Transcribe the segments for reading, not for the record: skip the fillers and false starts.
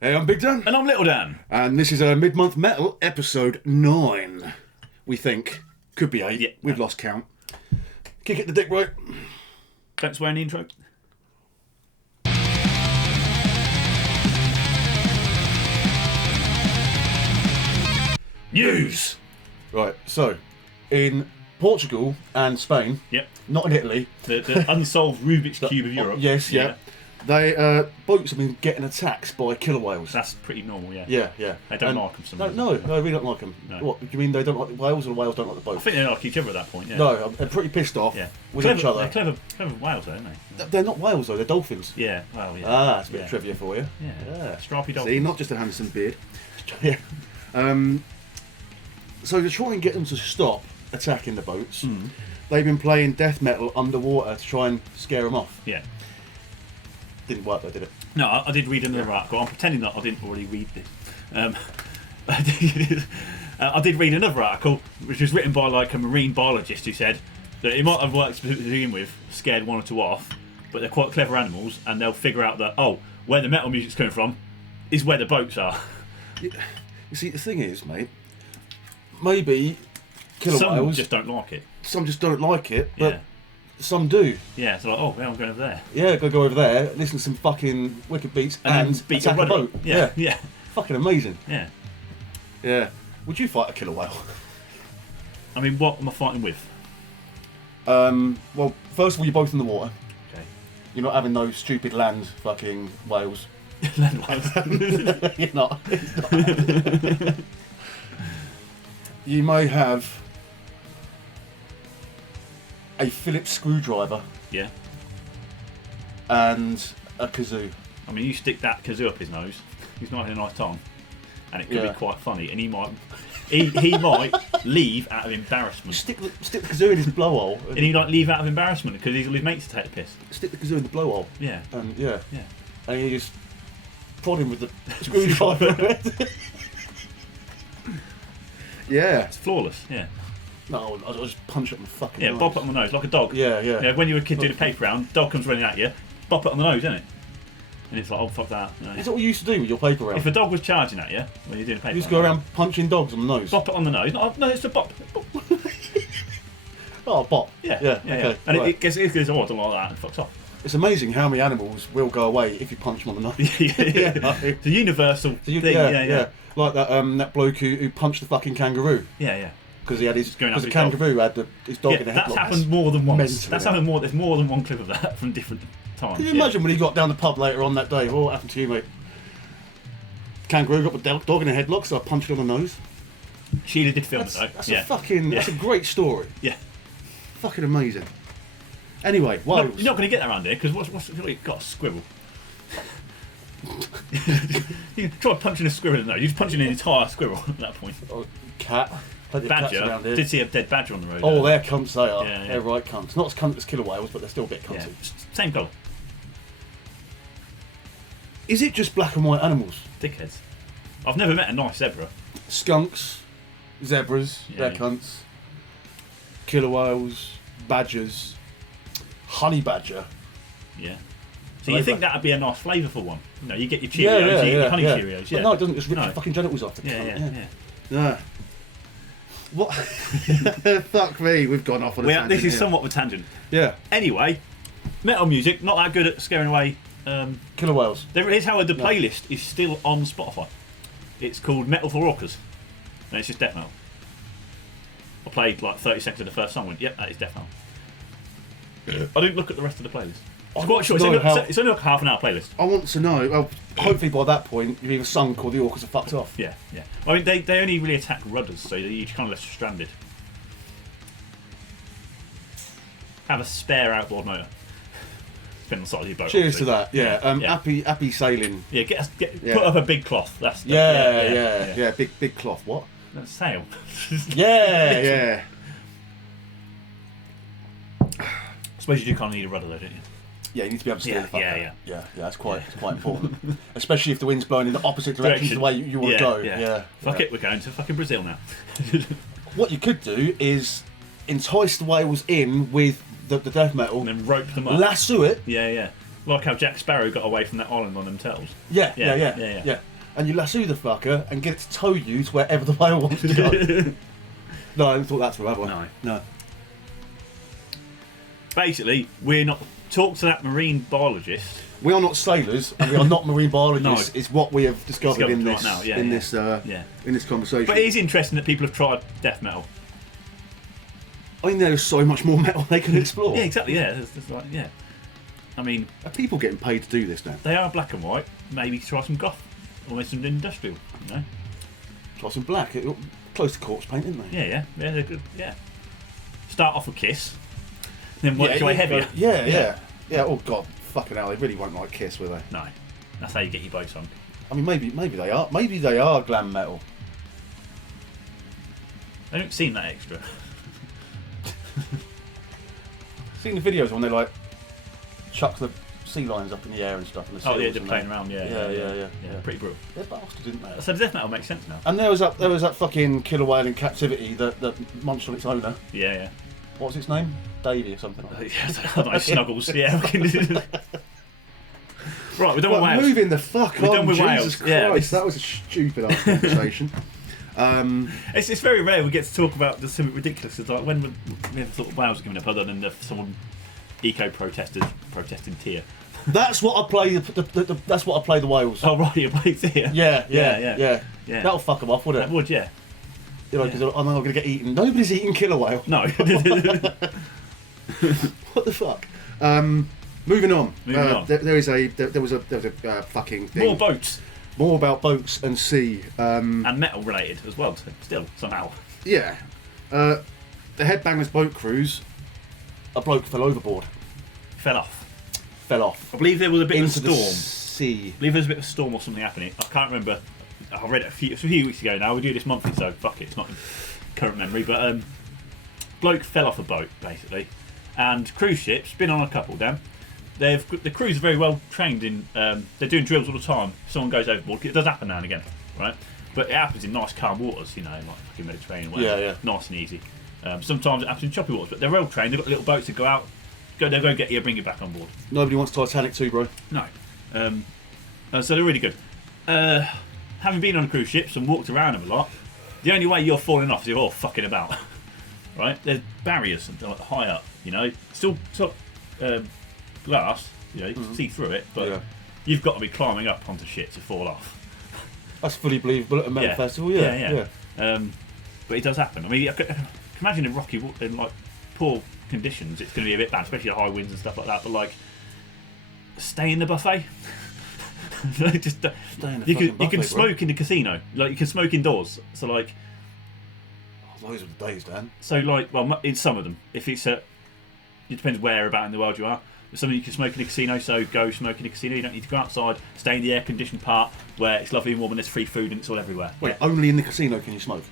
Hey, I'm Big Dan. And I'm Little Dan. And this is a mid-month metal episode 9. We think. Could be 8. Yeah. We've lost count. Kick it the dick right. Don't swear in the intro. News! Right, so, in Portugal and Spain, Yep. not in Italy. The unsolved Rubik's Cube of Europe. Yes, yeah. They, boats have been getting attacked by killer whales. That's pretty normal, yeah. Yeah, yeah. They don't like them sometimes. No, they really don't like them. No. What, do you mean they don't like the whales or the whales don't like the I boats? think they like each other at that point, yeah. No, they're pretty pissed off Yeah. with clever, each other. They're clever whales, though, aren't they? They're not whales though, they're dolphins. Yeah, well, yeah. Ah, that's a bit yeah. of trivia for you. Yeah. Stripy dog. See, not just a handsome beard. Yeah. So to try and get them to stop attacking the boats, they've been playing death metal underwater to try and scare them off. Yeah. Didn't work though, did it? No, I did read another article. I'm pretending that I didn't already read this. I did read another article, which was written by like a marine biologist who said that it might have worked to begin with, scared one or two off, but they're quite clever animals, and they'll figure out that where the metal music's coming from is where the boats are. You see, the thing is, mate, maybe killer Some whales. just don't like it. Some just don't like it, but Yeah. some do. Yeah, it's like, I'm going over there. Yeah, go over there, listen to some fucking wicked beats, and then beat attack a a rudder. boat. Yeah. Fucking amazing. Yeah. Yeah. Would you fight a killer whale? I mean, what am I fighting with? Well, first of all, you're both in the water. Okay. You're not having those stupid land fucking whales. Land whales. You're not. You may have a Phillips screwdriver Yeah. and a kazoo. I mean, you stick that kazoo up his nose. He's not having a nice time, and it could Yeah. be quite funny. And he might leave out of embarrassment. Stick the kazoo in his blowhole. And he might leave out of embarrassment because he's all his mates to take the piss. Stick the kazoo in the blowhole. Yeah. And Yeah. and you just prod him with the screwdriver. Yeah. It's flawless. Yeah. No, I'll just punch it on the fucking Yeah. nose. Bop it on the nose like a dog. Yeah, yeah. Yeah. When you were a kid doing a paper round, dog comes running at you. Bop it on the nose, isn't it? And it's like, oh fuck that. No. Is that what you used to do with your paper round? If a dog was charging at you when you're doing a paper You just round, go around punching dogs on the nose. bop it on the nose. No, it's a bop. Bop. Oh, bop. Yeah. Okay. And right. it goes, I don't like that, and fucks off. It's amazing how many animals will go away if you punch them on the nose. yeah. Yeah. It's a universal thing. Yeah. Like that bloke who punched the fucking kangaroo Yeah. because he had his going because the after his dog. kangaroo had his dog Yeah, in the that's headlock. happened more than once. mental, That's yeah. happened more. There's more than one clip of that from different times. Can you yeah. imagine when he got down the pub later on that day? What happened to you, mate? Kangaroo got the dog in a headlock, so I punched it on the nose. Sheila did film it though. That's yeah. that's a great story. Yeah. Fucking amazing. Anyway, No, whales. you're not going to get that around here because what's you've got a squirrel. You try punching a squirrel in the nose. You're punching an entire squirrel at that point. Oh, cat. Plenty of cats around Badger. here. Did see a dead badger on the road. Oh, they're cunts, they are. Yeah, yeah. They're right cunts. Not as cunt as killer whales, but they're still a bit yeah. cunty. Same colour. Is it just black and white animals? Dickheads. I've never met a nice zebra. Skunks, zebras, they're Yeah. cunts. Killer whales, badgers, honey badger. Yeah. So you Flavour. think that'd be a nice flavourful one? You know, you get your Cheerios, you get your honey Cheerios. But Yeah. no, it doesn't. Just rip No. your fucking genitals off. The Yeah, cunt. yeah. Yeah. What? Fuck me, we've gone off on a tangent This is here. somewhat of a tangent. Yeah, Anyway, metal music, not that good at scaring away. killer whales. There is, however, the playlist is still on Spotify. It's called Metal for Orcas. And it's just death metal. I played like 30 seconds of the first song and went, yep, that is death metal. I didn't look at the rest of the playlist. It's quite short. It's only like a half an hour playlist. I want to know. Well, hopefully by that point you've either sunk or the orcas are fucked off. Yeah. I mean, they only really attack rudders, so they're each kind of left stranded. Have a spare outboard motor. Depending on the side of your boat. Cheers to obviously. that. Yeah. Happy sailing. Yeah, Yeah. put up a big cloth. That's the, Yeah. Big cloth. What? That's sail. Yeah. I suppose you do kind of need a rudder though, don't you? Yeah, you need to be able to steer Yeah, the fuck yeah, out. Yeah. That's quite important, especially if the wind's blowing in the opposite direction to the way you want Yeah, to go. yeah. Fuck it, we're going to fucking Brazil now. What you could do is entice the whales in with the death metal, And then rope them up. lasso it, Yeah. Like how Jack Sparrow got away from that island on themselves. Yeah. And you lasso the fucker and get it to tow you to wherever the whale wants to go. No, I didn't thought that's right, have I? No. Basically, we're not... Talk to that marine biologist. We are not sailors, and we are not marine biologists. No. It's what we have discovered in this, right now. in this conversation. But it is interesting that people have tried death metal. I mean, there's so much more metal they can explore. Yeah, exactly. Yeah, I mean, are people getting paid to do this now? They are black and white. Maybe try some goth, or maybe some industrial. You know, try some black. Close to corpse paint, isn't they? Yeah, they're good. Yeah. Start off with Kiss, then work your way heavier. Yeah. Oh god, fucking hell! They really won't like Kiss, will they? No, that's how you get your boat sunk. I mean, maybe they are. Maybe they are glam metal. I haven't seen that extra. Seen the videos when they like chuck the sea lions up in the air and stuff. And the they're playing around. Yeah. Pretty brutal. They're bastards, didn't they? So death metal makes sense now. And there was that fucking killer whale in captivity that munched on its owner. Yeah. What was its name? Davy or something like that. Yeah, I don't know, Snuggles. Yeah. Right, we're done with whales. Moving the fuck we're on. Done with Jesus whales. Christ, that was a stupid ass conversation. It's very rare we get to talk about just something ridiculous. It's like when we ever thought whales are giving up, other than if someone protesting tier. That's what I play. That's what I play the whales. Oh right, you play tier. Yeah. That'll fuck them off, wouldn't it? That would, yeah. You know, because I'm not going to get eaten. Nobody's eating killer whale. No. What the fuck? Moving on. There was a fucking thing. More boats. More about boats and sea. And metal related as well, still, somehow. Yeah. The Headbangers boat cruise, a bloke fell overboard. Fell off. I believe there was a bit of a storm. Sea. I believe there was a bit of a storm or something happening. I can't remember. I read it a few weeks ago now. We do this monthly, so fuck it, it's not in current memory. But bloke fell off a boat, basically. And cruise ships, been on a couple, Dan. The crews are very well trained in. They're doing drills all the time. If someone goes overboard, it does happen now and again, right? But it happens in nice calm waters, you know, like fucking Mediterranean. Yeah. Nice and easy. Sometimes it happens in choppy waters, but they're well trained. They've got little boats that go out, they'll go get you, bring you back on board. Nobody wants Titanic too, bro. No. So they're really good. Having been on cruise ships and walked around them a lot, the only way you're falling off is you're all fucking about, right? There's barriers like high up, you know, still glass, you know, you can see through it, but you've got to be climbing up onto shit to fall off. That's fully believable at a metal festival, yeah. But it does happen. I mean, I can imagine in like poor conditions, it's going to be a bit bad, especially at high winds and stuff like that. But like, stay in the buffet. Just you can smoke in the casino, like you can smoke indoors. So like, those are the days, Dan. So like, well, in some of them, if it's it depends where about in the world you are. There's something you can smoke in a casino, so go smoke in a casino. You don't need to go outside. Stay in the air-conditioned part where it's lovely and warm and there's free food and it's all everywhere. Wait, only in the casino can you smoke?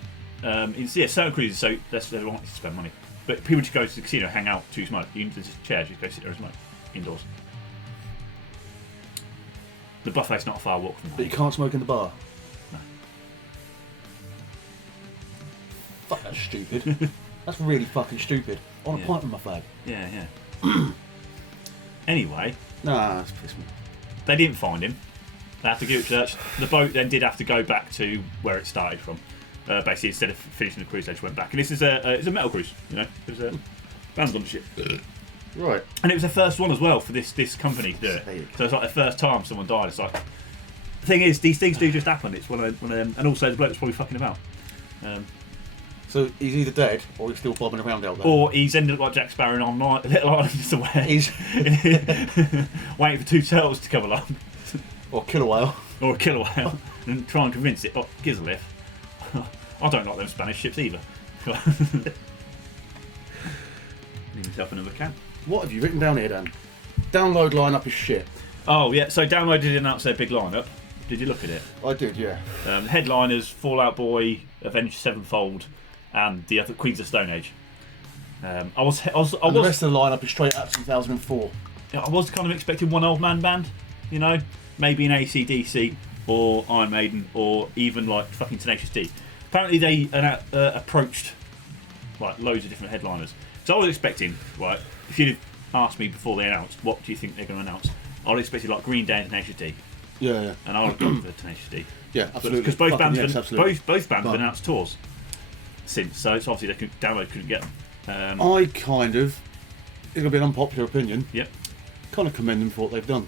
Certain cruises, so they want you to spend money. But people just go to the casino, hang out to smoke. You can just chairs, just go sit there and smoke indoors. The buffet's not a far walk from home. But you can't smoke in the bar? No. Fuck, that's stupid. That's really fucking stupid. I want a pint with my flag. Yeah. Anyway. Nah, that's pissed me. They didn't find him. They had to give it church. The boat then did have to go back to where it started from. Basically, instead of finishing the cruise, they just went back. And this is it's a metal cruise, you know. It was bands on the ship. Right. And it was the first one as well for this company to do it. So it's like the first time someone died. It's like, the thing is, these things do just happen. It's one of them, and also the bloke's probably fucking about. So he's either dead or he's still bobbing around out there. Or he's ended up like Jack Sparrow on Little Island somewhere. He's waiting for two turtles to come along. Or a killer whale. Or a killer whale. And try and convince it, but gives a lift. I don't like them Spanish ships either. Leave yourself another can. What have you written down here, Dan? Download lineup is shit. Oh, yeah, so Download did announce their big lineup. Did you look at it? I did, yeah. The headliners, Fall Out Boy, Avenged Sevenfold, and the other Queens of Stone Age. The rest of the lineup is straight out 2004. I was kind of expecting one old man band, you know, maybe an AC/DC or Iron Maiden or even like fucking Tenacious D. Apparently they approached like loads of different headliners. So I was expecting, right, if you'd have asked me before they announced, what do you think they're going to announce? I'd expected like Green Day and Tenacious D, Yeah. and I would have gone for Tenacious D. Yeah, absolutely. Because both Fucking bands, yes, absolutely. both bands have announced tours since, so it's obviously Download couldn't get them. I kind of, it'll be an unpopular opinion. Yep. Kind of commend them for what they've done.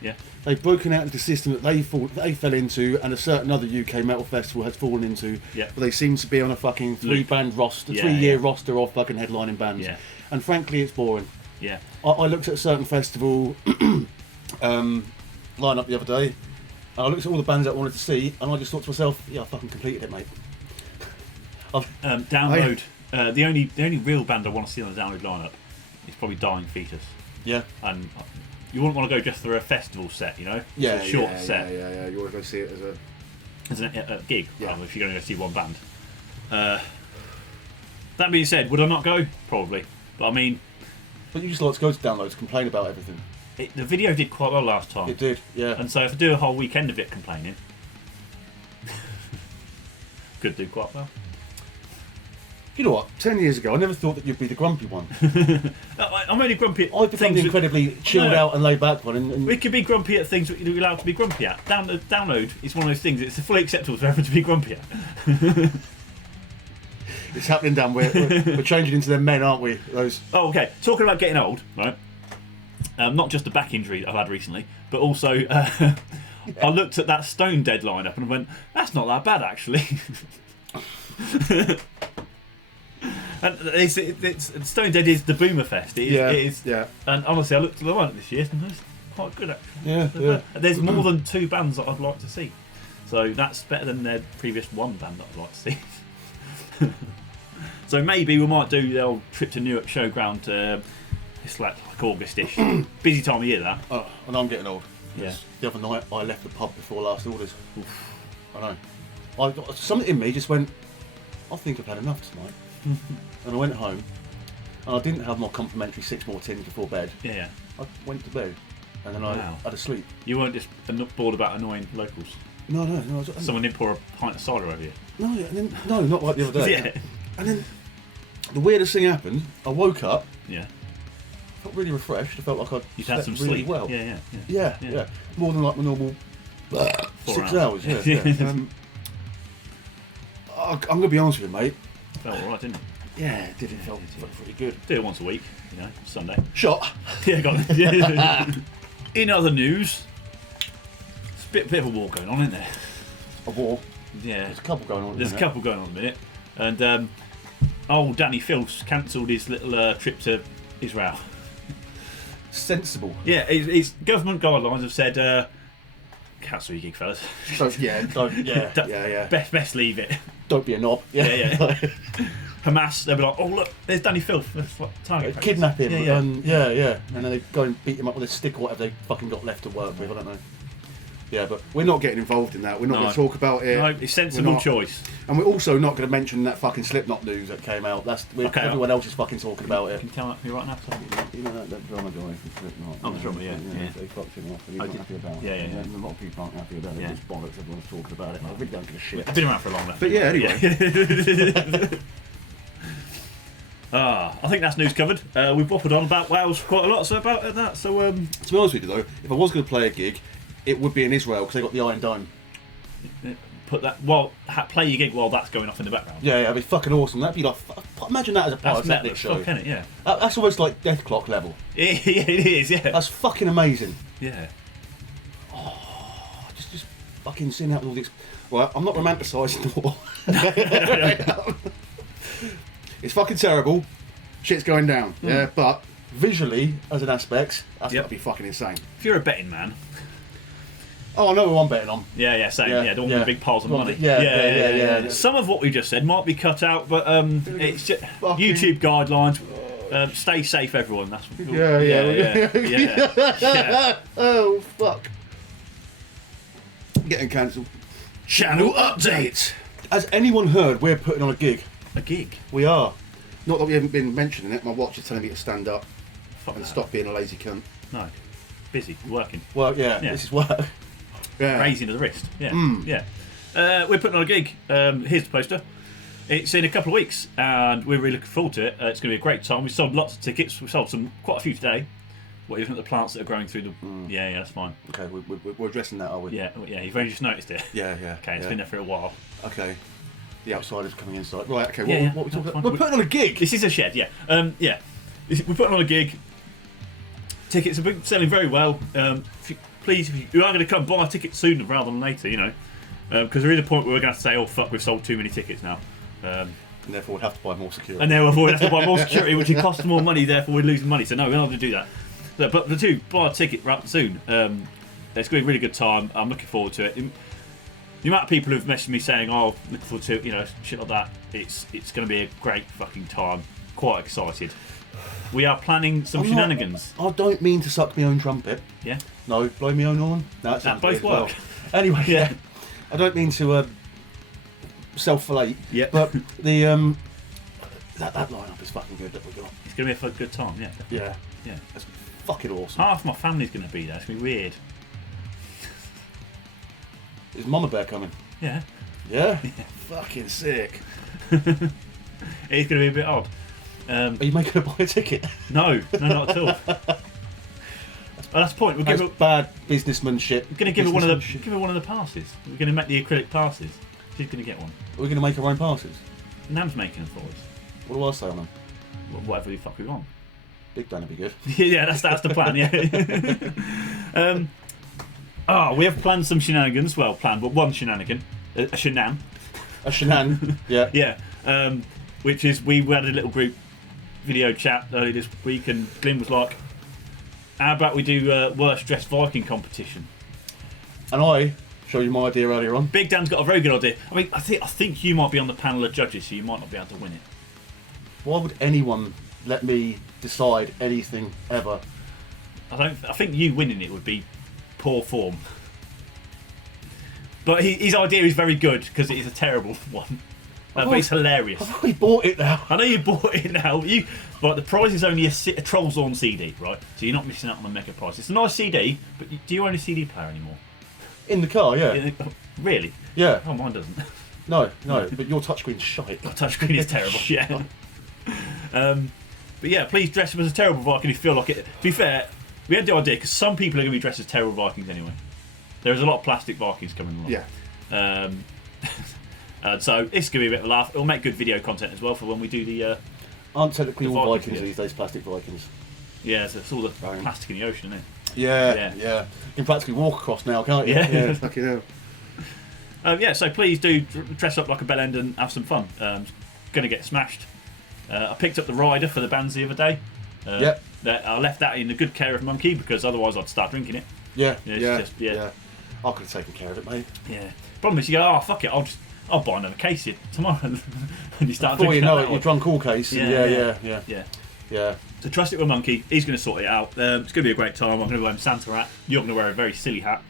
Yeah. They've broken out into the system that they fell into, and a certain other UK metal festival has fallen into. Yeah. Where they seem to be on a fucking three-band roster, Yeah, 3-year yeah. roster of fucking headlining bands. Yeah. And frankly, it's boring. Yeah. I looked at a certain festival lineup the other day, and I looked at all the bands that I wanted to see, and I just thought to myself, yeah, I fucking completed it, mate. Download. The only real band I want to see on the Download lineup is probably Dying Fetus. Yeah. And you wouldn't want to go just for a festival set, you know? Yeah, it's a short set. Yeah. You want to go see it as a... A gig, rather, if you're going to go see one band. That being said, would I not go? Probably. But I mean... But you just like to go to Download to complain about everything. The video did quite well last time. It did, yeah. And so if I do a whole weekend of it complaining, could do quite well. You know what? 10 years ago, I never thought that you'd be the grumpy one. I'm only grumpy at I've become the things... incredibly chilled out and laid back one. And We could be grumpy at things that you're allowed to be grumpy at. Download is one of those things, it's fully acceptable for everyone to be grumpy at. it's happening, Dan. We're changing into them men, aren't we? Those. Oh, okay. Talking about getting old, right? Not just a back injury I've had recently, but also I looked at that Stone Dead lineup and went, that's not that bad, actually. And it's Stone Dead is the Boomer Fest. It is. Yeah. And honestly, I looked at the lineup this year and it's quite good, actually. Yeah. There's more than 2 bands that I'd like to see. So that's better than their previous 1 band that I'd like to see. So maybe we might do the old trip to Newark Showground. It's like August-ish. Busy time of year, that. Oh, and I'm getting old. Yeah. The other night, I left the pub before last orders. Oof. I know. Something in me just went, I think I've had enough tonight. And I went home, and I didn't have my complimentary 6 more tins before bed. Yeah. I went to bed, and then I had a sleep. You weren't just bored about annoying locals? No. Someone didn't pour a pint of cider over you? No, and then, not like the other day. Yeah. And then the weirdest thing happened. I woke up. Yeah. Felt really refreshed. I felt like I'd You'd slept had some really sleep. well. Yeah. More than like my normal 6 hours. Yeah. I'm going to be honest with you, mate. Felt alright, didn't it? Yeah, it did. It felt pretty good. Do it once a week, Sunday. Shot. Yeah, got it. In other news, there's a bit of a war going on, isn't there? A war? Yeah. There's a couple going on. There's a couple going on a minute. And old Danny Phil's cancelled his little trip to Israel. Sensible. Yeah, his government guidelines have said, cancel your gig, fellas. Best leave it. Don't be a knob. Yeah. Hamas, they'll be like, oh look, there's Danny Filth. Let's target kidnap him. Yeah. And then they go and beat him up with a stick or whatever they fucking got left to work with. I don't know. Yeah, but we're not getting involved in that. We're not going to talk about it. No, it's sensible choice. And we're also not going to mention that fucking Slipknot news that came out. Everyone else is fucking talking about it. Can you tell that to me right now? You know that drummer guy from Slipknot. Oh, the drummer, yeah. They fucked him off and he's not happy about it. Yeah. And a lot of people aren't happy about it. It's bollocks, everyone's talking about it. I really don't give a shit. I've been around for a long time. But yeah, anyway. I think that's news covered. We've waffled on about Wales quite a lot about that. So, to be honest with you though, if I was going to play a gig, it would be in Israel because they got the Iron Dome. Put that play your gig while that's going off in the background. Yeah, that'd be fucking awesome. That'd be like, imagine that as a pyrotechnic show. Fuck, isn't it? Yeah. That's almost like Death Clock level. Yeah, it is. Yeah. That's fucking amazing. Yeah. Oh, just fucking seeing out all these. Well, I'm not romanticising the war. It's fucking terrible. Shit's going down. Yeah, but visually, as an aspect, that's got to be fucking insane. If you're a betting man. Oh, I know who I'm betting on. Yeah, same. Yeah, the one with the big piles of money. Yeah. Some of what we just said might be cut out, but it's just YouTube guidelines. Stay safe, everyone. That's what yeah. Oh, fuck. Getting cancelled. Channel update. Has anyone heard we're putting on a gig? A gig? We are. Not that we haven't been mentioning it. My watch is telling me to stand up and stop being a lazy cunt. No. Busy. Working. Well, yeah. This is work. Yeah. Raising to the wrist. Yeah. We're putting on a gig. Here's the poster. It's in a couple of weeks, and we're really looking forward to it. It's going to be a great time. We sold lots of tickets. We sold quite a few today. What, you looking at the plants that are growing through the... Yeah, that's fine. Okay, we're addressing that, are we? Yeah, you've only just noticed it. Yeah. Okay, it's yeah. been there for a while. Okay. The outsiders coming inside. Right, okay, Yeah, what are we talking that's about? fine. We're putting on a gig! This is a shed, yeah. Yeah. We're putting on a gig. Tickets have been selling very well. Please, if you are going to come, buy a ticket sooner rather than later, you know. Because there is a point where we're going to say, oh, fuck, we've sold too many tickets now. And therefore we'd have to buy more security. And therefore we'd have to buy more security, which would cost more money, therefore we're losing money. So no, we're not going to do that. So, but the two, buy a ticket soon. It's going to be a really good time. I'm looking forward to it. The amount of people who've messaged me saying, oh, looking forward to it, you know, shit like that, it's going to be a great fucking time. Quite excited. We are planning some shenanigans. I don't mean to suck my own trumpet. Yeah? No, blow my own horn. No, That both weird as well. work. Anyway, Yeah. I don't mean to self-fillet. Yeah. But the that lineup is fucking good that we got. It's going to be a good time, yeah. Yeah. Yeah. That's fucking awesome. Half my family's going to be there. It's going to be weird. Is Mama Bear coming? Yeah. Yeah? Fucking sick. It's going to be a bit odd. Are you making her buy a ticket? No, not at all. That's the point. We're That's going bad businessmanship. to give her one of the passes. We're going to make the acrylic passes. She's going to get one. We're going to make our own passes. Nam's making them for us. What do I say on them? Whatever the fuck we want. Big Dan would be good. Yeah, that's the plan. Yeah. We have planned some shenanigans. Well, planned, but one shenanigan, a shenan. A shenan. Yeah. Yeah. Which is we had a little group video chat earlier this week, and Glyn was like, "How about we do worst dressed Viking competition?" And I showed you my idea earlier on. Big Dan's got a very good idea. I mean, I think you might be on the panel of judges, so you might not be able to win it. Why would anyone let me decide anything ever? I think you winning it would be poor form. But his idea is very good because it is a terrible one. But it's hilarious. I've already bought it now. I know you bought it now. But the prize is only a Trolls On CD, right? So you're not missing out on the mega prize. It's a nice CD, but do you own a CD player anymore? In the car, yeah. Really? Yeah. Oh, mine doesn't. No, but your touchscreen's shite. My touchscreen is terrible. Yeah. But yeah, please dress up as a terrible Viking if you feel like it. To be fair, we had the idea because some people are going to be dressed as terrible Vikings anyway. There's a lot of plastic Vikings coming along. Yeah. So it's going to be a bit of a laugh. It'll make good video content as well for when we do the... Aren't technically the all Vikings Vikings videos. these days plastic Vikings? Yeah, so it's all the plastic in the ocean, isn't it? Yeah. You can practically walk across now, can't you? Yeah. Fucking hell. So please do dress up like a bellend and have some fun. Going to get smashed. I picked up the rider for the bands the other day. I left that in the good care of Monkey because otherwise I'd start drinking it. Yeah. I could have taken care of it, mate. Yeah. Problem is, you go, oh fuck it, I'll buy another case here tomorrow, and you start Before drinking. you know it, you're drunk all case. Yeah. So trust it with Monkey. He's going to sort it out. It's going to be a great time. I'm going to wear a Santa hat. You're going to wear a very silly hat.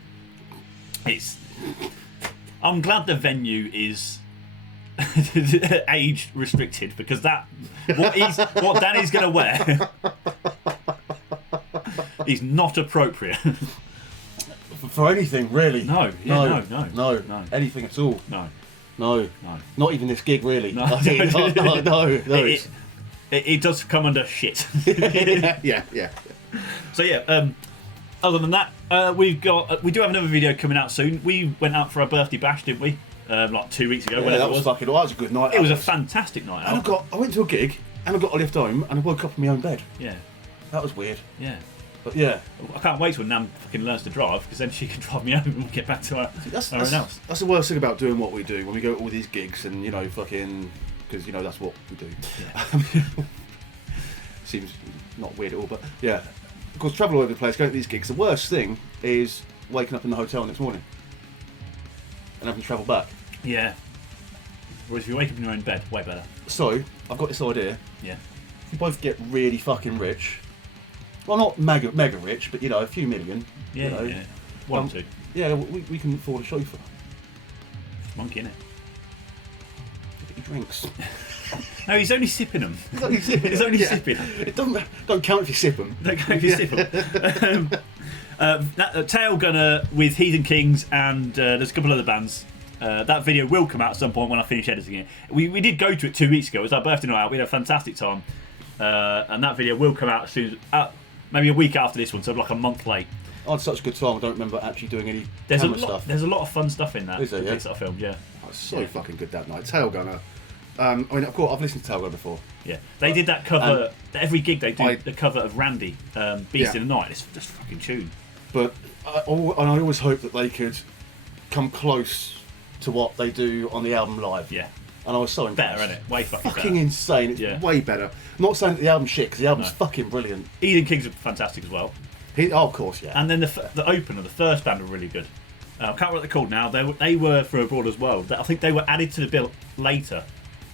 I'm glad the venue is age restricted because what Danny's going to wear is not appropriate. For anything, really. No. Anything at all. No. Not even this gig, really. No. No. It does come under shit. Yeah. So yeah. Other than that, we do have another video coming out soon. We went out for our birthday bash, didn't we? Like 2 weeks ago. Yeah, that was fucking. That was a good night. It was a fantastic night out. And I went to a gig and I got a lift home and I woke up in my own bed. Yeah. That was weird. Yeah. But yeah. I can't wait till Nam fucking learns to drive because then she can drive me home and we'll get back to our own house. That's the worst thing about doing what we do when we go to all these gigs and fucking because that's what we do. Yeah. Seems not weird at all, but yeah. Of course, travel all over the place, going to these gigs. The worst thing is waking up in the hotel next morning and having to travel back. Yeah. Whereas if you wake up in your own bed, way better. So I've got this idea. Yeah. If we both get really fucking rich. Well, not mega rich, but a few million. Yeah. One or two. Yeah, we can afford a chauffeur. Monkey, innit? Look at he drinks. No, he's only sipping them. He's only sipping. He's only sipping. It don't count if you sip them. Don't count if you sip them. Tail Gunner with Heathen Kings and there's a couple other bands. That video will come out at some point when I finish editing it. We did go to it 2 weeks ago. It was our birthday night out. We had a fantastic time. And that video will come out as soon as... maybe a week after this one, so like a month late. I had such a good time. I don't remember actually doing any There's camera stuff. There's a lot of fun stuff in that. Is there, yeah? That I filmed, yeah. Oh, it's so fucking good that night. Tailgunner. I mean, of course, I've listened to Tailgunner before. Yeah, they did that cover. Every gig they do the cover of Randy, Beast in the Night. It's just fucking tune. But I always hope that they could come close to what they do on the album live. Yeah. And I was so impressed. Better, isn't it? Way fucking fucking better. insane. It's way better. I'm not saying that the album's shit, because the album's fucking brilliant. Eden Kings are fantastic as well. Of course, yeah. And then the opener, the first band were really good. I can't remember what they're called now. They were from abroad as well. I think they were added to the bill later.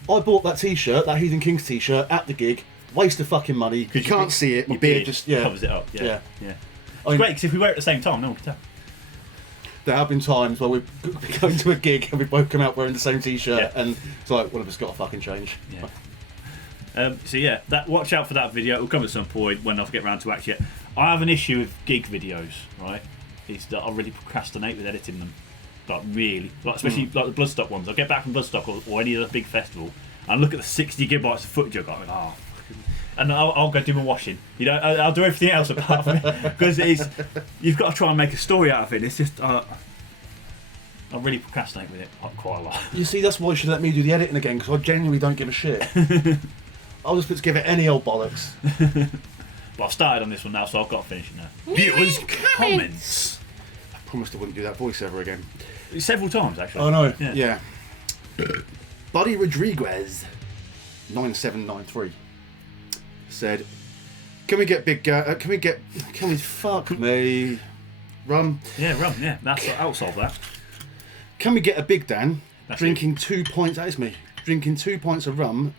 I bought that T-shirt, that Heathen Kings T-shirt, at the gig. Waste of fucking money. You can't see it. My beard just covers it up. Yeah. It's I mean, great because if we wear it at the same time, no one can tell. There have been times where we've gone to a gig and we've both come out wearing the same T-shirt, and it's like one of us got to fucking change. Yeah. Watch out for that video. It will come at some point when I get around to actually. I have an issue with gig videos, right? Is that I really procrastinate with editing them, especially like the Bloodstock ones. I'll get back from Bloodstock or any other big festival and look at the 60 gigabytes of footage I've got. I'm like, and I'll go do my washing. You know, I'll do everything else apart from it because you've got to try and make a story out of it. It's just I really procrastinate with it quite a lot. You see, that's why you should let me do the editing again, because I genuinely don't give a shit. I'll just put to give it any old bollocks. But I've started on this one now, so I've got to finish it now. Viewers' comments. I promised I wouldn't do that voice ever again. Several times, actually. Oh no. Yeah. Buddy Rodriguez, 9793, said, "Can we get big? Can we fuck me? Rum? Yeah, rum. Yeah, that'll solve that. Can we get a Big Dan That's drinking 2 pints? That is me. Drinking 2 pints of rum.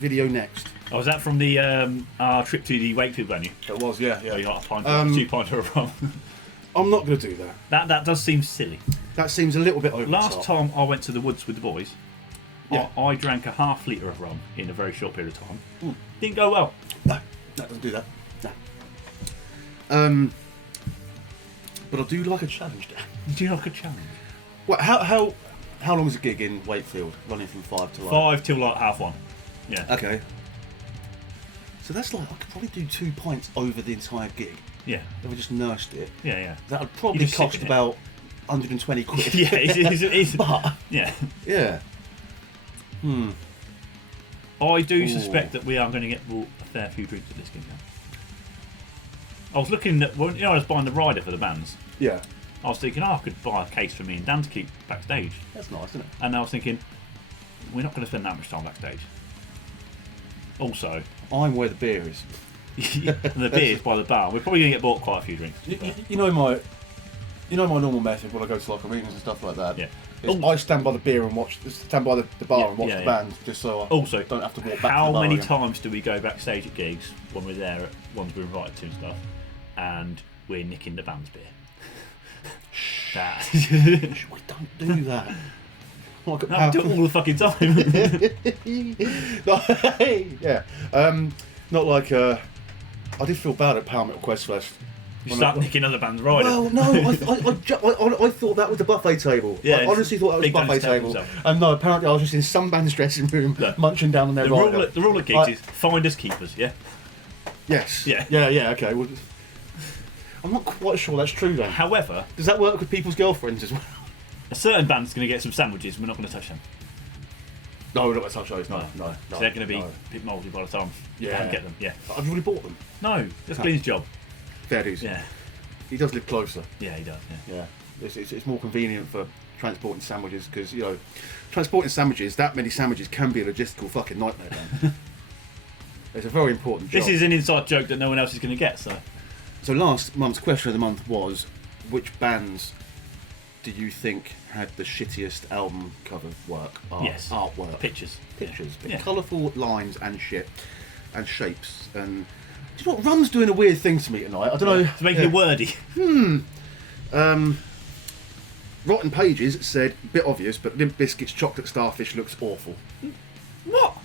Video next." Oh, was that from the our trip to the Wakefield venue? It was, yeah. Oh, you got a pint, 2 pints of rum. I'm not going to do that. That does seem silly. That seems a little bit over Last the top. time I went to the woods with the boys, I drank a half litre of rum in a very short period of time. Didn't go well. No, that doesn't do that. No. But I do like a challenge, Dan. You do like a challenge? What? How long is a gig in Wakefield? Running from 5 to 5 till like 1:30. Yeah. Okay. So that's like, I could probably do 2 pints over the entire gig. Yeah. If I just nursed it. Yeah. That would probably cost about 120 quid. Yeah, it's but yeah. Yeah. I do suspect that we are going to get bought a fair few drinks at this gig now. I was looking at, I was buying the rider for the bands. Yeah. I was thinking, I could buy a case for me and Dan to keep backstage. That's nice, isn't it? And I was thinking, we're not going to spend that much time backstage. Also, I'm where the beer is. and the beer's by the bar. We're probably going to get bought quite a few drinks. You know my normal method when I go to like arenas and stuff like that. Yeah. Is I stand by the beer and stand by the bar and watch the band, just so I also don't have to walk back to the how bar many again. times do we go backstage at gigs when we're there at ones we're invited to and stuff, and we're nicking the band's beer? We don't do that. No, we do it all the fucking time. Yeah. Not like I did feel bad at Power Metal Quest Fest. You start nicking other bands' riders. Well, no, I thought that was the buffet table. Yeah, I honestly thought that was the buffet table. And no, apparently I was just in some band's dressing room munching down on their rider. The rule at gigs is finders keepers, yeah? Yes. Yeah. Yeah, okay. Well, I'm not quite sure that's true then. However, does that work with people's girlfriends as well? A certain band's going to get some sandwiches and we're not going to touch them. No, we're not going to touch those. No. So they're going to be a bit mouldy by the time you can get them. Yeah. I've already bought them. No, that's Glenn's job. Fair dues. Yeah. He does live closer. Yeah, he does. Yeah. It's more convenient for transporting sandwiches because, transporting sandwiches, that many sandwiches can be a logistical fucking nightmare, man. It's a very important job. This is an inside joke that no one else is going to get, so. So last month's question of the month was, which bands do you think had the shittiest album cover work? Artwork. Pictures. Yeah. Colourful lines and shit. And shapes. And do you know what? Rum's doing a weird thing to me tonight. I don't know. It's making it wordy. Rotten Pages said, bit obvious, but Limp Bizkit's Chocolate Starfish looks awful. What?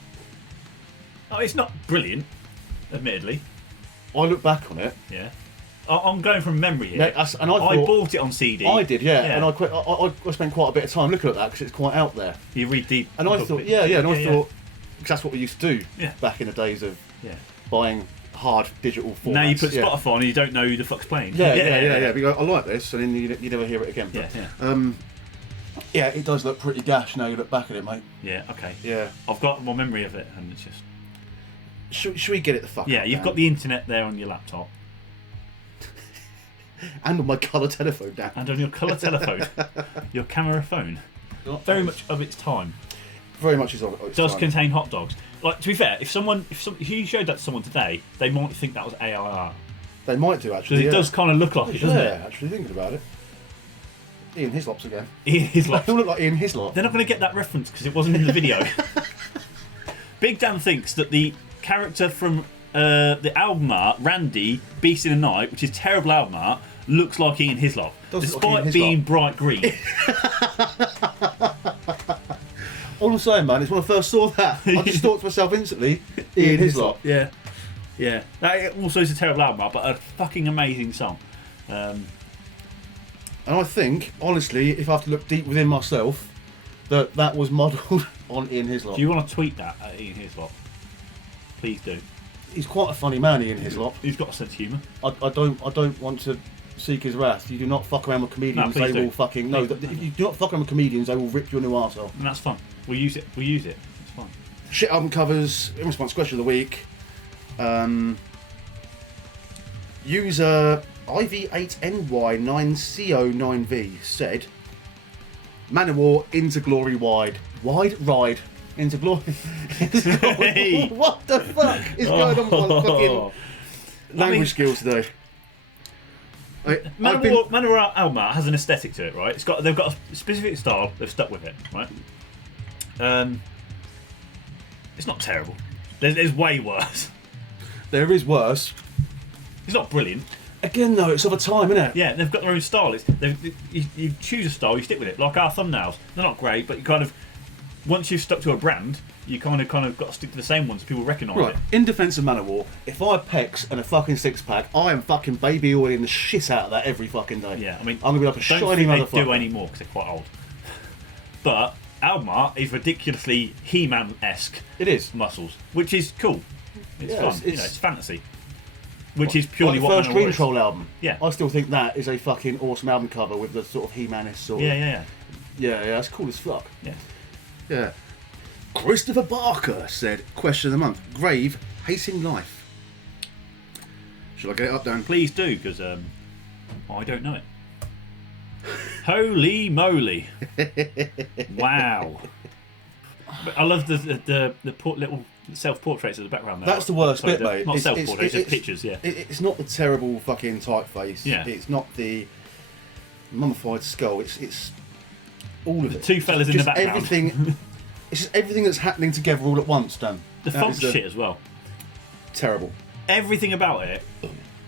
Oh, it's not brilliant, admittedly. I look back on it. Yeah. I'm going from memory here. Yeah, and I bought it on CD. I did, yeah. And I spent quite a bit of time looking at that because it's quite out there. You read deep. And I thought, I thought, because that's what we used to do back in the days of buying hard digital formats. Now you put Spotify on and you don't know who the fuck's playing. Yeah. You go, I like this, and then you never hear it again. But, yeah, it does look pretty gash now you look back at it, mate. Yeah, okay. Yeah. I've got more memory of it, and it's just... Should we get it the fuck Yeah, up, you've got the internet there on your laptop. And on my colour telephone, Dan. And on your colour telephone. Your camera phone. Very much of its time. Very much is of its Does time. contain hot dogs. Like, to be fair, if you showed that to someone today, they might think that was AIR. They might do, actually. Because it does kind of look like it, doesn't it? Yeah, actually, thinking about it. Ian Hislops again. Ian Hislop. They all look like Ian Hislop. They're not going to get that reference because it wasn't in the video. Big Dan thinks that the character from the album art, Randy, Beast in the Night, which is terrible album art, looks like Ian Hislop, despite being bright green. All I'm saying, man, is when I first saw that, I just thought to myself instantly, Ian Hislop. Yeah. That also is a terrible album art, but a fucking amazing song. And I think, honestly, if I have to look deep within myself, that was modelled on Ian Hislop. Do you want to tweet that at Ian Hislop? Please do. He's quite a funny man, Ian Hislop. He's got a sense of humour. I don't want to seek his wrath. You do not fuck around with comedians. No, They do. will fucking no. If you do not fuck around with comedians, they will rip your new arsehole. And that's fun. We'll use it. It's fun. Shit album covers. In response, question of the week. User IV8NY9CO9V said, Manowar into glory wide ride into glory. Hey. What the fuck is going on with my fucking language skills today? Manowar album art has an aesthetic to it, right? They've got a specific style. They've stuck with it, right? It's not terrible. There's way worse. There is worse. It's not brilliant. Again, though, it's of a time, isn't it? Yeah, they've got their own style. You choose a style, you stick with it. Like our thumbnails, they're not great, but you kind of once you've stuck to a brand, you kind of got to stick to the same ones. People recognise Right. it. In defence of Manowar, if I had pecs and a fucking six pack, I am fucking baby oiling the shit out of that every fucking day. Yeah, I mean, I'm gonna be like a don't shiny think motherfucker. they do anymore because they're quite old. But album art is ridiculously He-Man-esque. It is. Muscles, which is cool. It's Yeah, fun. it's It's fantasy. Which is purely like the what first Manowar Green is. Troll album. Yeah. I still think that is a fucking awesome album cover with the sort of He-Man-esque sort of... Yeah. Yeah, that's cool as fuck. Yeah. Yeah. Christopher Barker said, question of the month, Grave, Hating Life. Shall I get it up, Dan? Please do, because I don't know it. Holy moly! Wow. But I love the little self-portraits at the background there. That's the worst Sorry, bit, mate. Not self-portraits, just pictures, yeah. It's not the terrible fucking typeface. Yeah. It's not the mummified skull. It's all of it. Two fellas in the background. Everything. It's just everything that's happening together all at once, Dan. The That font's is shit as well. Terrible. Everything about it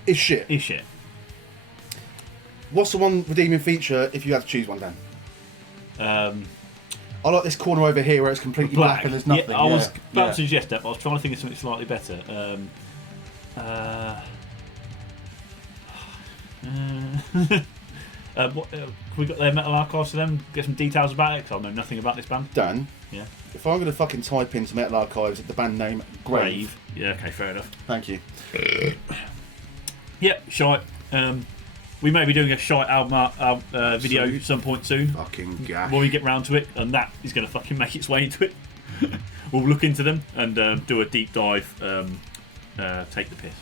It's shit. is shit. What's the one redeeming feature if you had to choose one, Dan? I like this corner over here where it's completely black and there's nothing. Yeah, I was about to suggest that, but I was trying to think of something slightly better. Can we got their metal archives for them? Get some details about it, because I know nothing about this band. Dan, Yeah. if I'm going to fucking type into Metal Archives the band name Grave. Yeah, okay, fair enough. Thank you. Yep, shite. We may be doing a shite album art, video at some point soon. Fucking gash. When we get round to it, and that is going to fucking make its way into it. We'll look into them and do a deep dive, take the piss.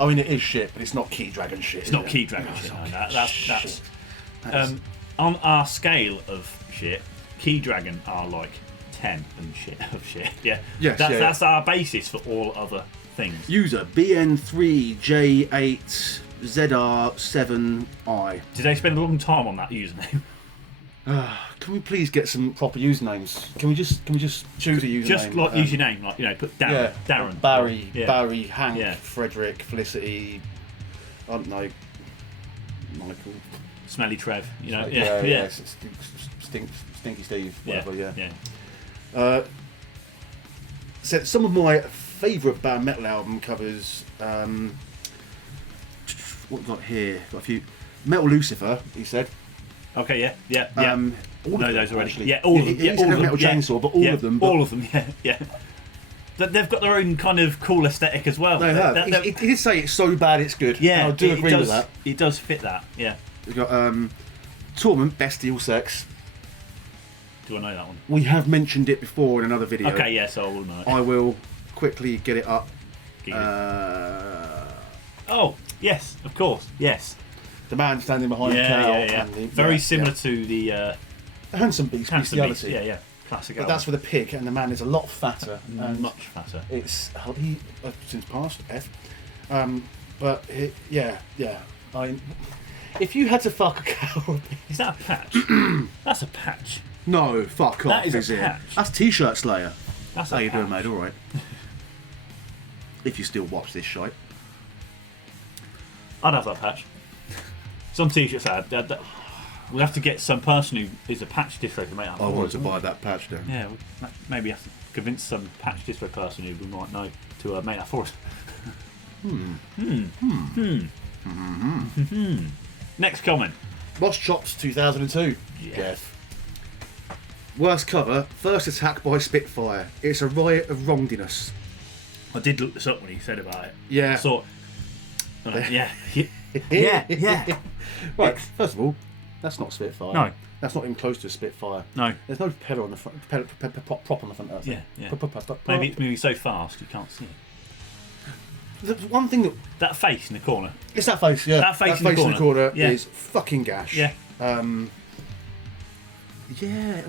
I mean, it is shit, but it's not Key Dragon shit. It's not Key Dragon shit. No, that's on our scale of shit, Key Dragon are like 10 and shit of shit. Yeah. Yes, That's our basis for all other things. User BN3J8ZR7I. Did they spend a long time on that username? Can we please get some proper usernames? Can we just choose a username? Just like use your name, like put Darren. Yeah, Darren. Barry, Yeah. Barry, Hank, Yeah. Frederick, Felicity. I don't know. Michael. Smelly Trev. Yeah. Stinky Steve. Whatever. Yeah. So some of my favourite band metal album covers. What we got here? Got a few. Metal Lucifer. He said. Okay. Yeah. All know of them, those already. actually. Yeah, all of them. He said Metal Chainsaw, but all of them. But All of them. Yeah. they've got their own kind of cool aesthetic as well. They have. He did say it's so bad it's good. Yeah, and I do agree with that. It does fit that. Yeah. We've got Torment Bestial Sex. Do I know that one? We have mentioned it before in another video. Okay, yes, I will know. I will quickly get it up. Oh, yes, of course, yes. The man standing behind the cow. Yeah. And very similar to the Handsome Beast, bestiality. Beast. Yeah, classic. But that's for the pig, and the man is a lot fatter. And much fatter. It's he since past F. But if you had to fuck a cow, is that a patch? That's a patch. No, fuck off. That is a patch. That's T-shirt Slayer. That's how you doing, mate? All right. If you still watch this shite, I'd have that patch. Some T-shirts we'll have to get some person who is a patch distro to make that. I wanted to buy that patch then. Yeah, maybe have to convince some patch distro person who we might know to make that for us. Next comment. Lost Chops 2002. Yes. Worst cover, first attack by Spitfire. It's a riot of wrongdiness. I did look this up when he said about it. Yeah. So, yeah. Right, first of all, that's not Spitfire. No. That's not even close to a Spitfire. No. There's no pedal on the front, prop on the front of that thing. Yeah. Maybe it's moving so fast you can't see it. The one thing that face in the corner. It's that face, yeah. That face in the corner is fucking gash. Yeah. Yeah.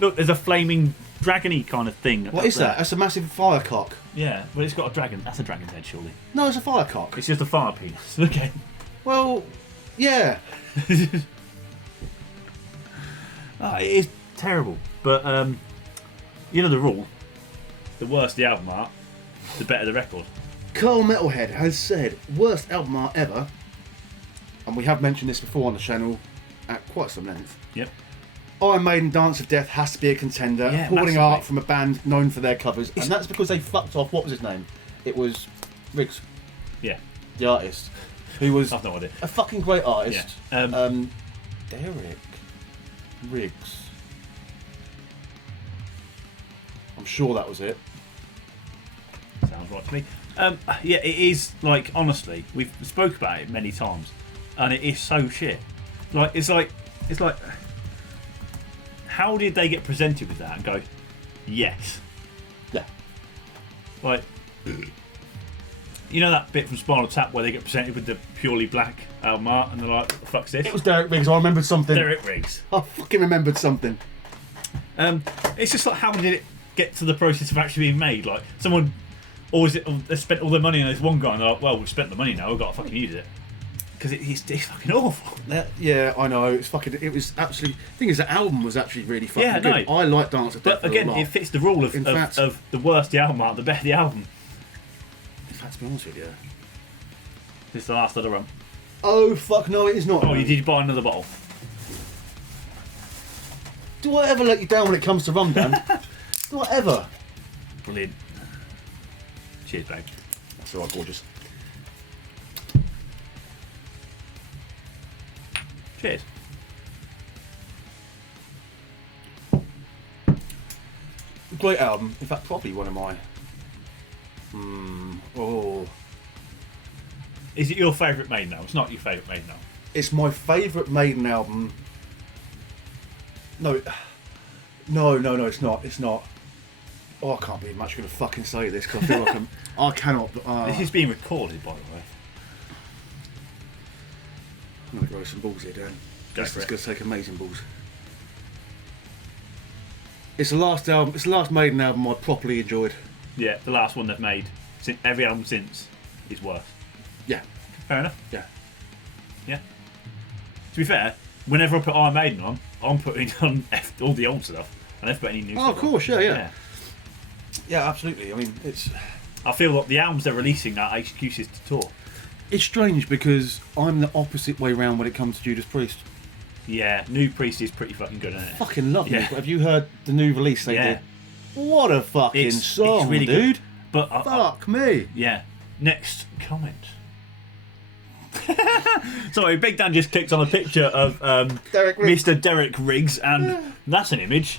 Look, there's a flaming dragony kind of thing. What is that? That's a massive fire cock. Yeah, well, it's got a dragon. That's a dragon's head, surely. No, it's a fire cock. It's just a fire penis. Okay. Well, yeah. It is terrible, but you know the rule: the worse the album art, the better the record. Carl Metalhead has said worst album art ever, and we have mentioned this before on the channel at quite some length. Yep. Iron Maiden Dance of Death has to be a contender. Yeah, Applauding art from a band known for their covers, and that's because they fucked off. What was his name? It was Riggs. Yeah. The artist, who was I've no idea. a fucking great artist. Yeah. Derek Riggs. I'm sure that was it. Sounds right to me. Yeah, it is, like, honestly, we've spoke about it many times, and it is so shit. It's like, how did they get presented with that and go, yes? Yeah. Like, you know that bit from Spinal Tap where they get presented with the purely black album art, and they're like, what the fuck's this? It was Derek Riggs. I remembered something. Derek Riggs. I fucking remembered something. It's just like, how did it get to the process of actually being made? Like, someone always they spent all their money on this one guy, and they're like, well, we've spent the money now, we've got to fucking use it. Because it's fucking awful. Yeah, I know. It was absolutely. The thing is, the album was actually really fucking good. No. I like Dance of Death. But again, it fits the rule of the worse the album art, the better the album. In fact, to be honest with you, This is the last of the run. oh fuck no, it is not. Oh, did you buy another bottle? Do I ever let you down when it comes to rum, Dan? Do I ever? Brilliant. Cheers, babe. That's all right, gorgeous. Cheers. Great album. In fact, probably one of my. Is it your favourite Maiden album? It's not your favourite Maiden album. It's my favourite Maiden album. No, it's not. It's not. Oh, I can't believe I'm actually going to fucking say this because I feel like I cannot. This is being recorded, by the way. I'm going to grow some balls here, Dan. It's going to take amazing balls. It's the last album. It's the last Maiden album I properly enjoyed. Yeah, the last one they've made. Every album since is worse. Yeah. Fair enough. Yeah. Yeah. To be fair, whenever I put Iron Maiden on, I'm putting on all the old stuff. I never put any new stuff. Oh, of course, on. yeah. Yeah, absolutely. I mean, it's. I feel like the albums they're releasing are excuses to tour. It's strange because I'm the opposite way round when it comes to Judas Priest. Yeah, New Priest is pretty fucking good, isn't it? Fucking love Yeah. it. Have you heard the new release they did? What a fucking song, it's really dude. Good. But fuck me. Yeah. Next comment. Sorry, Big Dan just clicked on a picture of Derek Riggs. Mr. Derek Riggs, and that's an image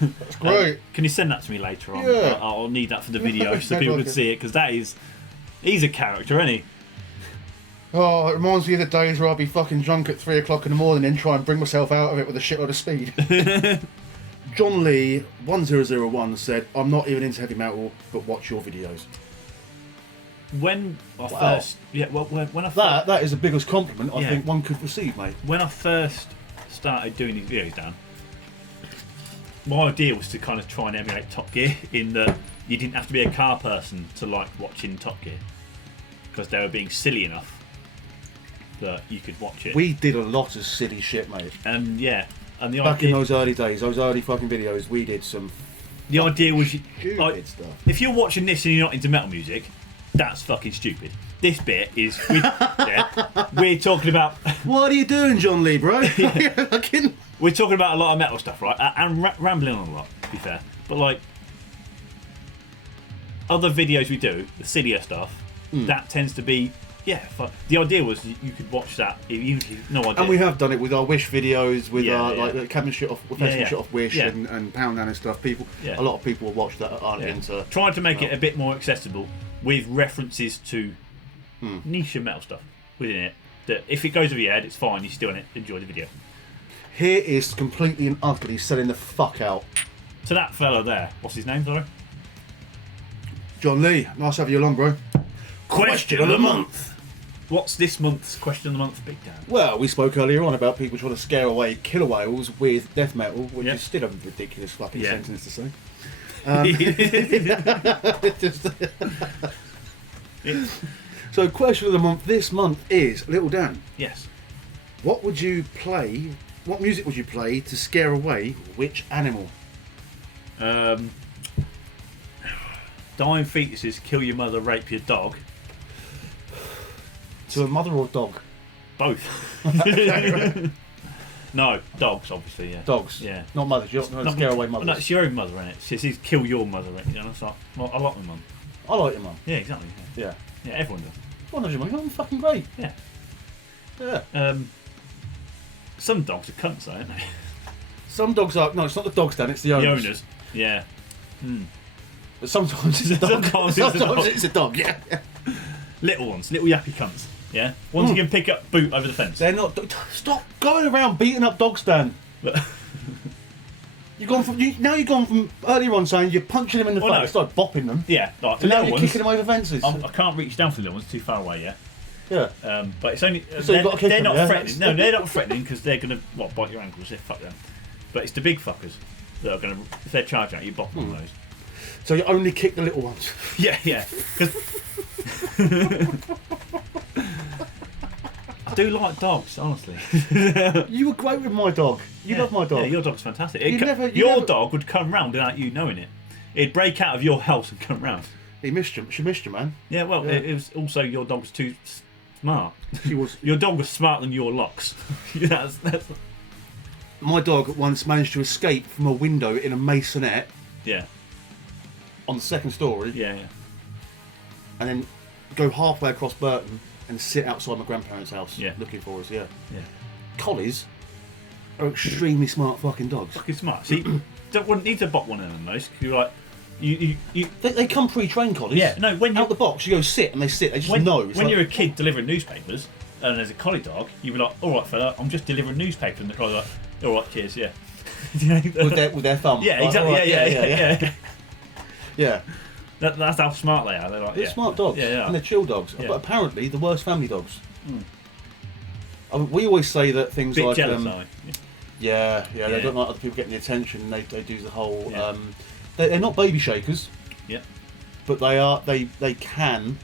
That's great. Can you send that to me later on? Yeah. I'll need that for the video so people can see it, because he's a character, isn't he? Oh, it reminds me of the days where I'd be fucking drunk at 3 o'clock in the morning and try and bring myself out of it with a shitload of speed. John Lee 1001 said, "I'm not even into heavy metal, but watch your videos." When I Wow. first, when I first, That is the biggest compliment I Yeah. think one could receive, mate. when I first started doing these videos, Dan, my idea was to kind of try and emulate Top Gear in that you didn't have to be a car person to like watching Top Gear, because they were being silly enough that you could watch it. We did a lot of silly shit, mate. And yeah, and the Back in idea, those early days, those early fucking videos, we did some the idea was, stupid like, stuff. if you're watching this and you're not into metal music, that's fucking stupid. This bit is we're talking about What are you doing, John Lee, bro? Fucking... we're talking about a lot of metal stuff, right? And rambling on a lot, to be fair. But like other videos we do, the sillier stuff, that tends to be the idea was you could watch that even if you've no idea. And we have done it with our Wish videos, with Yeah, our yeah. like the cabin shit off, festival yeah. shit off Wish, Yeah. and Pound Down and stuff. People, Yeah. a lot of people will watch that aren't Yeah. into. Trying to make it a bit more accessible with references to niche metal stuff within it. That if it goes over your head, it's fine. You still enjoy the video. Here is completely and utterly selling the fuck out. So that fella there, what's his name, sorry? John Lee, nice to have you along, bro. Question of the month. What's this month's question of the month, Big Dan? Well, we spoke earlier on about people trying to scare away killer whales with death metal, which Yeah. is still a ridiculous fucking Yeah. sentence to say. So, question of the month this month is, Little Dan, Yes. what would you play? What music would you play to scare away which animal? Dying fetuses, kill your mother, rape your dog. To a mother or dog? Both. No, dogs, obviously, yeah. Dogs. Yeah. Not mothers. You're not going to scare away mothers. No, it's your own mother, innit? It says kill your mother, innit? You know, it's like, well, I like my mum. I like your mum. Yeah, exactly. Yeah. Yeah, everyone does. Well, not your mum. Your mum's fucking great. Yeah. Yeah. Some dogs are cunts, though, aren't they? Some dogs are. No, it's not the dogs, Dan. It's the owners. The owners. Yeah. But sometimes it's a dog. Sometimes it's a dog. it's a dog. Yeah. Little ones, little yappy cunts. Yeah. Ones you can pick up, boot over the fence. They're not. Stop going around beating up dogs, Dan. But You've gone from now. You've gone from earlier on saying you're punching them in the Well, face, no. start bopping them. yeah, like the And now little you're ones. kicking them over fences. I can't reach down for the little ones; too far away. Yeah. Yeah. But it's only So you've got to kick they're them, not yeah? threatening. No, they're not threatening because they're gonna bite your ankles. They fuck them. But it's the big fuckers that are gonna, if they're charging at you, bop on those. So you only kick the little ones. Yeah, yeah. 'Cause I do like dogs, honestly. You were great with my dog. You love my dog. Yeah, your dog's fantastic. You never- you your never- dog would come round without you knowing it. It'd break out of your house and come round. He missed you. She missed you, man. Yeah, well, Yeah. It was also your dog was too smart. She was. Your dog was smarter than your locks. that's My dog once managed to escape from a window in a masonette yeah, on the second story, yeah. and then go halfway across Burton and sit outside my grandparents' house Yeah. looking for us. Yeah. Yeah. Collies are extremely smart fucking dogs. Fucking smart. See, wouldn't need to bot one of them, those. 'Cause you're like, you They come pre-trained collies. yeah, no, when you Out the box, you go sit and they sit. They just when, know. It's when like- you're a kid delivering newspapers and there's a collie dog, you'd be like, all right, fella, I'm just delivering newspaper, and the collie's like, all right, cheers, yeah. with their thumb. Yeah, Like, exactly. all right, yeah. Yeah. That's how smart they are. They're like, They're yeah. smart dogs. Yeah, yeah. And they're chill dogs. Yeah. But apparently, the worst family dogs. I mean, we always say that things Bit like. jealous, aren't we? Yeah, Yeah. they don't like other people getting the attention. They do the whole. Yeah. They're not baby shakers, Yeah. but they are. They can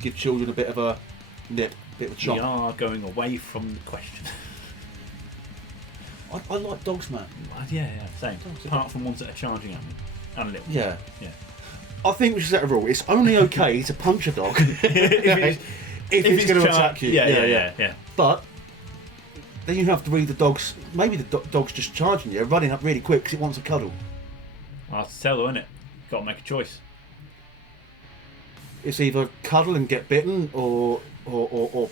give children a bit of a nip, a bit of a We chomp. are going away from the question. I like dogs, man. Yeah, same. Dogs are Apart from ones that are charging at me. And little. Yeah. Yeah. I think we should set a rule. It's only okay to punch a dog if it's going to attack you. Yeah. But then you have to read the dog's. Maybe the dog's just charging you, running up really quick because it wants a cuddle. Well, that's the tell, though, innit? Got to make a choice. It's either cuddle and get bitten, or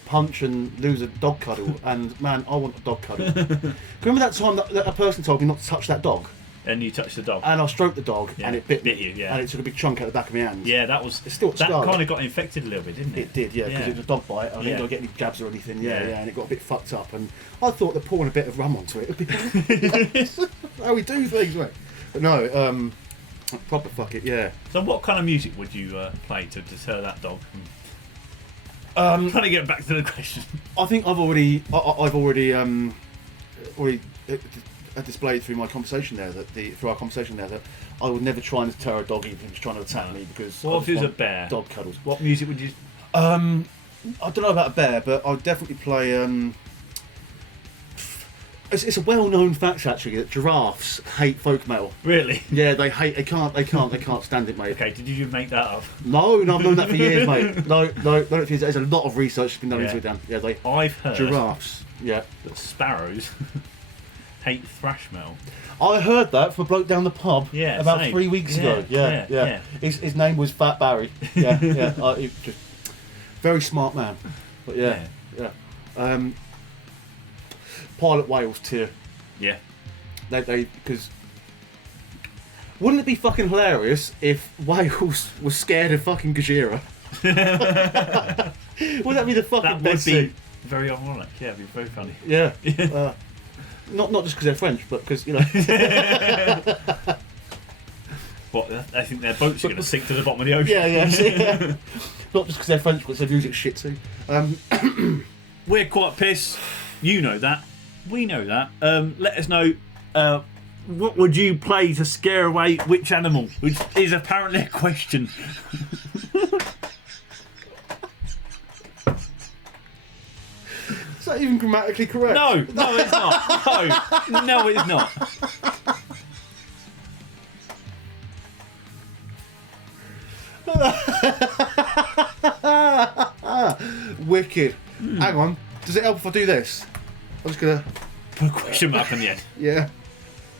punch and lose a dog cuddle. And man, I want a dog cuddle. Remember that time that a person told me not to touch that dog? And you touched the dog. and I stroked the dog, Yeah, and it bit me, you, yeah. and it took a big chunk out the back of my hand. Yeah, that was. It's still that scarred. kind of got infected a little bit, didn't it? It did, yeah, because it was a dog bite. I didn't get any jabs or anything, yeah, and it got a bit fucked up. And I thought that pouring a bit of rum onto it would be how we do things, mate. But no, proper fuck it, yeah. So, what kind of music would you play to deter that dog? Trying to get back to the question. I think I've already displayed through my conversation there through our conversation there that I would never try and deter a dog even if he was trying to attack me, because What if it was a bear? Dog cuddles. What music would you? I don't know about a bear, but I'd definitely play. It's a well-known fact actually that giraffes hate folk metal. Really? Yeah, they hate. They can't stand it, mate. Okay, did you make that up? No, I've known that for years, mate. No, for years. There's a lot of research that's been done into it, Dan. Yeah, I've heard giraffes. Yeah. that sparrows hate thrash metal. I heard that from a bloke down the pub about same. 3 weeks ago. Yeah. His name was Fat Barry. Yeah. He just very smart man. But yeah. Pilot whales too. Yeah. They because wouldn't it be fucking hilarious if whales were scared of fucking Gajira? Wouldn't that be the fucking That would best be thing? very ironic. Yeah, it'd be very funny. Yeah. Not just because they're French, but because What? I think their boats are going to sink to the bottom of the ocean. yeah. Not just because they're French, but their music's shit too. We're quite pissed. You know that. We know that. Let us know. What would you play to scare away which animal? Which is apparently a question. Is that even grammatically correct? No, it's not. No, it's not. Wicked. Hang on. Does it help if I do this? I'm just gonna. Put a question mark on the end. Yeah.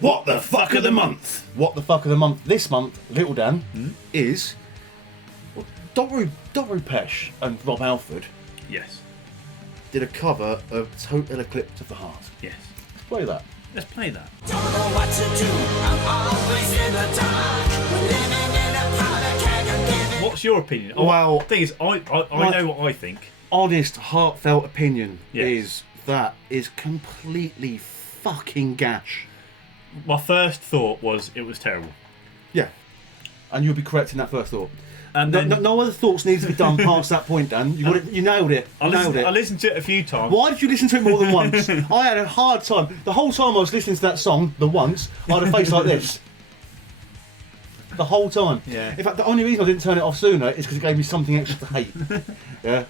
What the fuck of the month? What the fuck of the month? This month, Little Dan, is Doru Pesh and Rob Halford Yes. did a cover of Total Eclipse of the Heart. Yes. Let's play that. Let's play that. Don't know what to do, I'm always in the dark. We're living in a powder keg and living. What's your opinion? Well, the thing is, I know what I think. Honest, heartfelt opinion Yes. is that is completely fucking gash. My first thought was it was terrible. Yeah. And you'll be correct in that first thought. And No, then no other thoughts need to be done past that point, Dan. You nailed it. You nailed it. I listened to it a few times. Why did you listen to it more than once? I had a hard time. The whole time I was listening to that song, the once, I had a face like this. The whole time. Yeah. In fact, the only reason I didn't turn it off sooner is because it gave me something extra to hate. Yeah.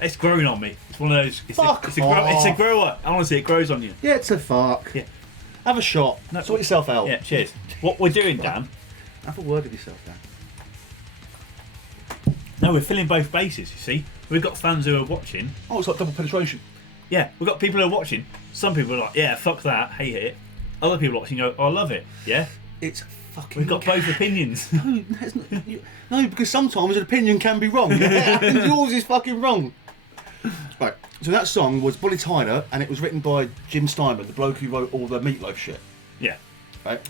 It's grown on me. It's one of those. It's Fuck it's a off. grower. Honestly, it grows on you. Yeah, it's a fuck. Yeah. Have a shot. No, Sort yourself out. Yeah, cheers. What we're doing, Dan. Have a word with yourself, Dan. No, we're filling both bases, you see. We've got fans who are watching. Oh, it's like double penetration. Yeah, we've got people who are watching. Some people are like, yeah, fuck that, hate it. Other people are watching go, I love it. Yeah? It's fucking. We've got both opinions. No, that's not, no, because sometimes an opinion can be wrong. Yeah? And yours is fucking wrong. Right. So that song was Bonnie Tyler, and it was written by Jim Steinman, the bloke who wrote all the Meatloaf shit. Yeah. Right.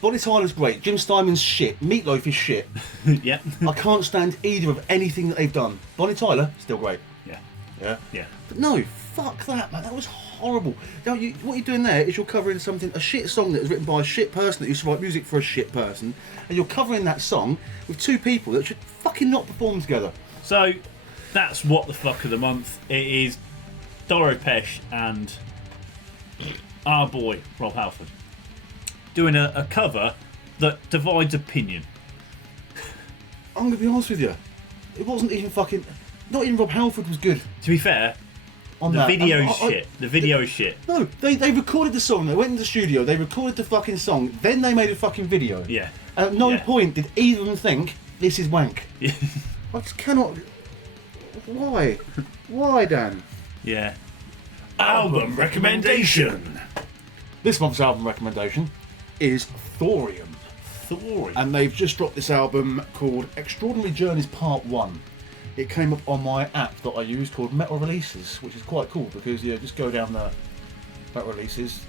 Bonnie Tyler's great. Jim Steinman's shit. Meatloaf is shit. Yeah. I can't stand either of anything that they've done. Bonnie Tyler, still great. Yeah. Yeah. Yeah. But no, fuck that, man. That was horrible. Now, what you're doing there is you're covering a shit song that was written by a shit person that used to write music for a shit person, and you're covering that song with two people that should fucking not perform together. So, that's what the fuck of the month. It is Doro Pesh and our boy, Rob Halford, doing a cover that divides opinion. I'm going to be honest with you. It wasn't even fucking... Not even Rob Halford was good To be fair, on the that. video's shit. The video is shit. No, they recorded the song. They went into the studio. They recorded the fucking song. Then they made a fucking video. Yeah. And at no Yeah. point did either of them think, this is wank. Yeah. I just cannot... Why? Why, Dan? Yeah. Album recommendation. This month's album recommendation is Thorium. Thorium. And they've just dropped this album called Extraordinary Journeys Part 1. It came up on my app that I use called Metal Releases, which is quite cool because you just go down the Metal Releases.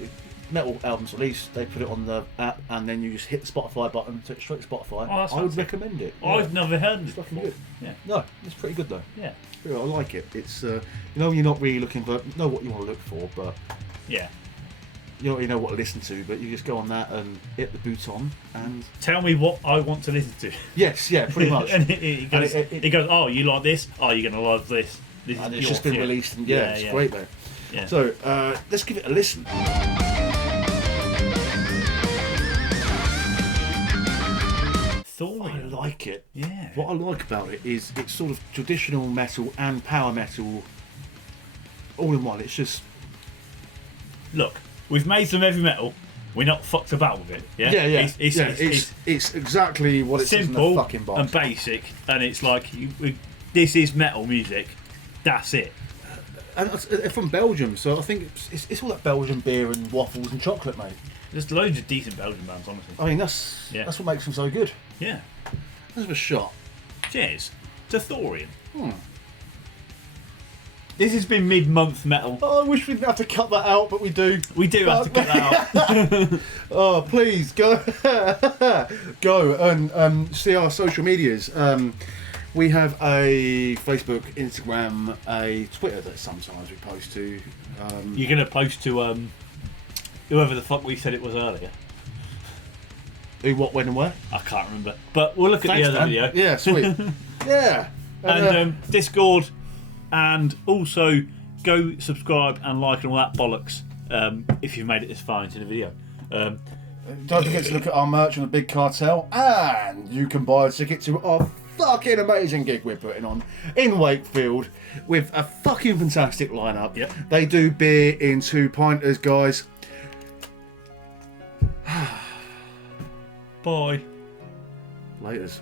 metal album's released, they put it on the app, and then you just hit the Spotify button, take it straight to Spotify. Oh, that's I would fancy. recommend it. I've never heard of It's it fucking before. good. Yeah. No, it's pretty good though. Yeah. I like it. It's you know, you're not really looking for know what you want to look for, but Yeah. you don't really know what to listen to. But you just go on that and hit the bouton, and Tell me what I want to listen to. yes, yeah, pretty much. And it goes, it goes, oh, you like this? Oh, you're going to love this. This And is it's your just been shit. released, and it's great, mate. Yeah. So let's give it a listen. I Thorium. like it. Yeah. What I like about it is it's sort of traditional metal and power metal all in one. It's just Look, we've made some heavy metal. We're not fucked about with it. Yeah. It's exactly what it says in the simple fucking box. and basic, and it's like this is metal music. That's it. And they're from Belgium, so I think it's all that Belgian beer and waffles and chocolate, mate. There's loads of decent Belgian bands, honestly. I mean, that's what makes them so good. Yeah. Let's have a shot. Cheers to Thorium. This has been mid-month metal. Oh, I wish we didn't have to cut that out, but we do. We do have to cut that out. Oh, please go go and see our social medias. We have a Facebook, Instagram, a Twitter that sometimes we post to. You're going to post to whoever the fuck we said it was earlier. Who, what, when, and where? I can't remember. But we'll look at Thanks, the other Dan. video. Yeah, sweet. Yeah. And Discord, and also go subscribe and like and all that bollocks if you've made it this far into the video. Don't forget to look at our merch on the Big Cartel, and you can buy a ticket to our fucking amazing gig we're putting on in Wakefield with a fucking fantastic lineup. Yep. They do beer in 2-pinters, guys. Bye. Laters.